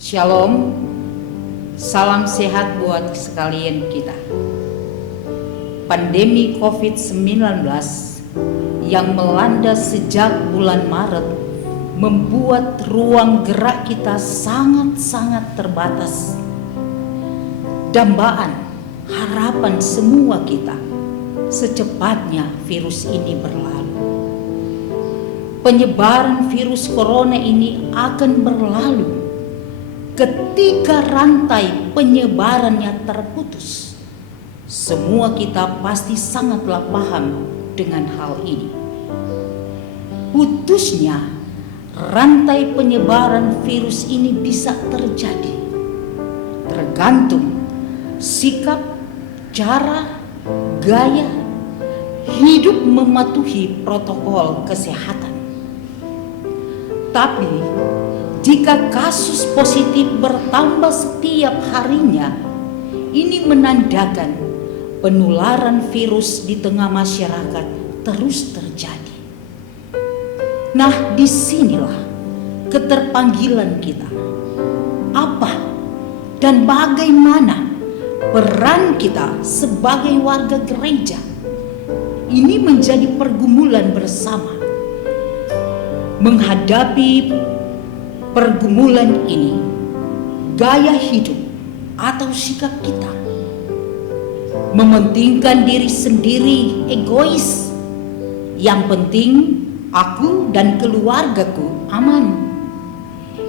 Shalom, salam sehat buat sekalian kita. Pandemi COVID-19 yang melanda sejak bulan Maret membuat ruang gerak kita sangat-sangat terbatas. Dambaan harapan semua kita secepatnya virus ini berlalu. Penyebaran virus corona ini akan berlalu ketika rantai penyebarannya terputus. Semua kita pasti sangatlah paham dengan hal ini. Putusnya rantai penyebaran virus ini bisa terjadi tergantung sikap, cara, gaya hidup mematuhi protokol kesehatan. Tapi jika kasus positif bertambah setiap harinya, ini menandakan penularan virus di tengah masyarakat terus terjadi. Nah, disinilah keterpanggilan kita. Apa dan bagaimana peran kita sebagai warga gereja? Ini menjadi pergumulan bersama. Menghadapi pergumulan ini, gaya hidup atau sikap kita mementingkan diri sendiri, egois. Yang penting aku dan keluargaku aman.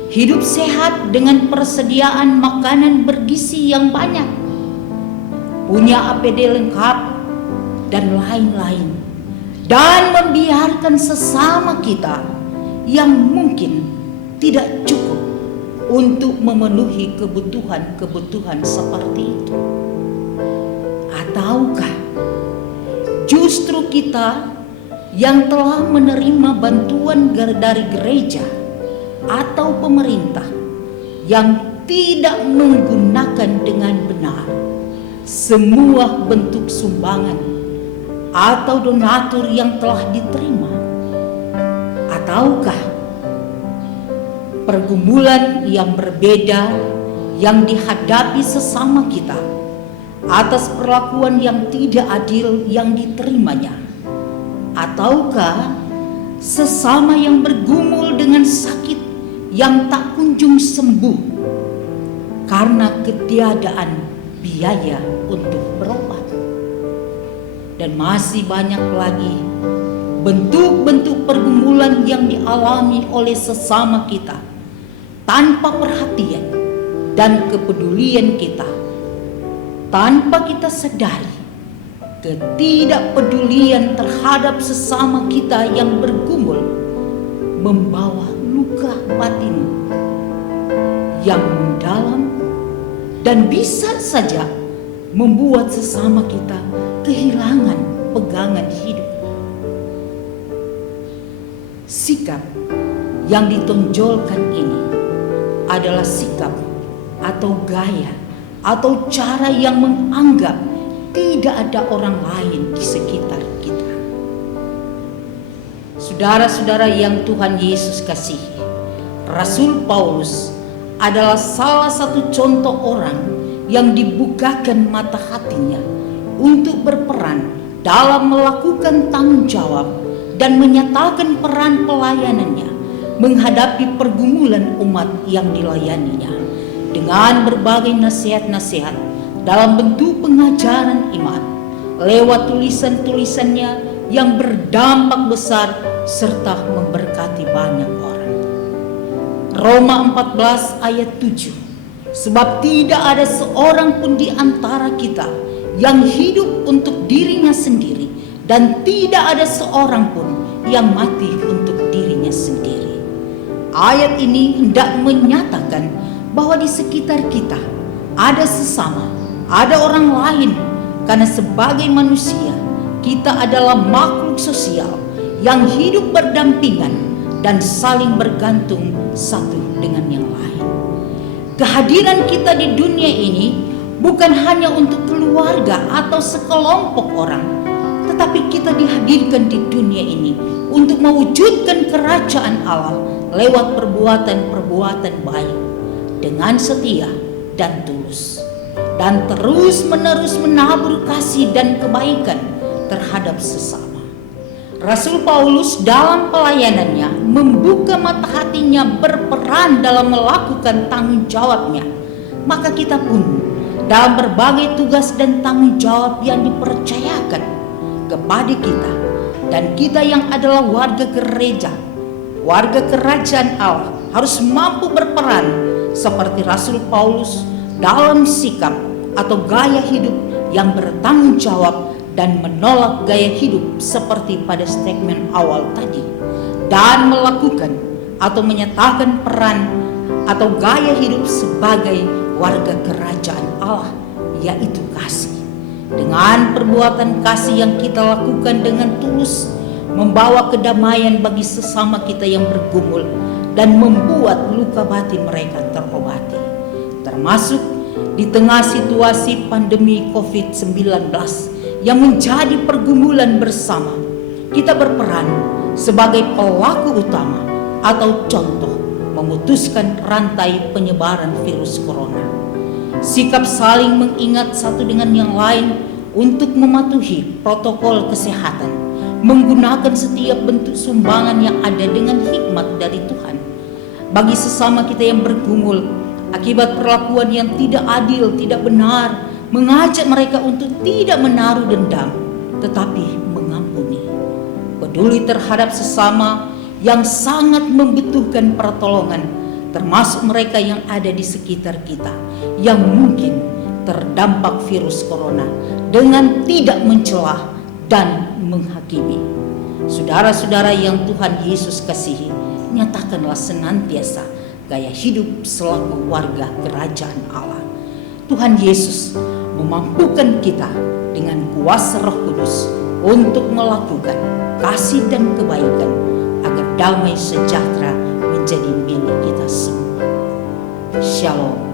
Hidup sehat dengan persediaan makanan bergizi yang banyak, punya APD lengkap dan lain-lain, dan membiarkan sesama kita yang mungkin tidak cukup untuk memenuhi kebutuhan-kebutuhan seperti itu. Ataukah justru kita yang telah menerima bantuan dari gereja atau pemerintah yang tidak menggunakan dengan benar semua bentuk sumbangan atau donatur yang telah diterima? Ataukah pergumulan yang berbeda yang dihadapi sesama kita atas perlakuan yang tidak adil yang diterimanya? Ataukah sesama yang bergumul dengan sakit yang tak kunjung sembuh karena ketiadaan biaya untuk berobat? Dan masih banyak lagi bentuk-bentuk pergumulan yang dialami oleh sesama kita tanpa perhatian dan kepedulian kita. Tanpa kita sadari, ketidakpedulian terhadap sesama kita yang bergumul membawa luka batin yang mendalam dan bisa saja membuat sesama kita kehilangan pegangan hidup. Sikap yang ditonjolkan ini adalah sikap atau gaya atau cara yang menganggap tidak ada orang lain di sekitar kita. Saudara-saudara yang Tuhan Yesus kasihi, Rasul Paulus adalah salah satu contoh orang yang dibukakan mata hatinya untuk berperan dalam melakukan tanggung jawab dan menyatakan peran pelayanannya menghadapi pergumulan umat yang dilayaninya dengan berbagai nasihat-nasihat dalam bentuk pengajaran iman lewat tulisan-tulisannya yang berdampak besar serta memberkati banyak orang. Roma 14 ayat 7, sebab tidak ada seorang pun di antara kita yang hidup untuk dirinya sendiri, dan tidak ada seorang pun yang mati untuk dirinya sendiri. Ayat ini hendak menyatakan bahwa di sekitar kita ada sesama, ada orang lain, karena sebagai manusia kita adalah makhluk sosial yang hidup berdampingan dan saling bergantung satu dengan yang lain. Kehadiran kita di dunia ini bukan hanya untuk keluarga atau sekelompok orang, tetapi kita dihadirkan di dunia ini untuk mewujudkan kerajaan Allah lewat perbuatan-perbuatan baik. dengan setia dan tulus, dan terus-menerus menabur kasih dan kebaikan terhadap sesama. Rasul Paulus dalam pelayanannya membuka mata hatinya berperan dalam melakukan tanggung jawabnya. Maka kita pun dalam berbagai tugas dan tanggung jawab yang dipercayakan kepada kita, dan kita yang adalah warga gereja, warga kerajaan Allah, harus mampu berperan seperti Rasul Paulus dalam sikap atau gaya hidup yang bertanggung jawab dan menolak gaya hidup seperti pada statement awal tadi, dan melakukan atau menyatakan peran atau gaya hidup sebagai warga kerajaan Allah, yaitu kasih. Dengan perbuatan kasih yang kita lakukan dengan tulus, membawa kedamaian bagi sesama kita yang bergumul dan membuat luka batin mereka terobati. Termasuk di tengah situasi pandemi COVID-19 yang menjadi pergumulan bersama, kita berperan sebagai pelaku utama atau contoh memutuskan rantai penyebaran virus corona. Sikap saling mengingat satu dengan yang lain untuk mematuhi protokol kesehatan, menggunakan setiap bentuk sumbangan yang ada dengan hikmat dari Tuhan bagi sesama kita yang bergumul akibat perlakuan yang tidak adil, tidak benar, mengajak mereka untuk tidak menaruh dendam tetapi mengampuni, peduli terhadap sesama yang sangat membutuhkan pertolongan, termasuk mereka yang ada di sekitar kita yang mungkin terdampak virus corona, dengan tidak mencela dan menghakimi. Saudara-saudara yang Tuhan Yesus kasihi, nyatakanlah senantiasa gaya hidup selaku warga kerajaan Allah. Tuhan Yesus memampukan kita dengan kuasa Roh Kudus untuk melakukan kasih dan kebaikan agar damai sejahtera menjadi milik kita semua. Shalom.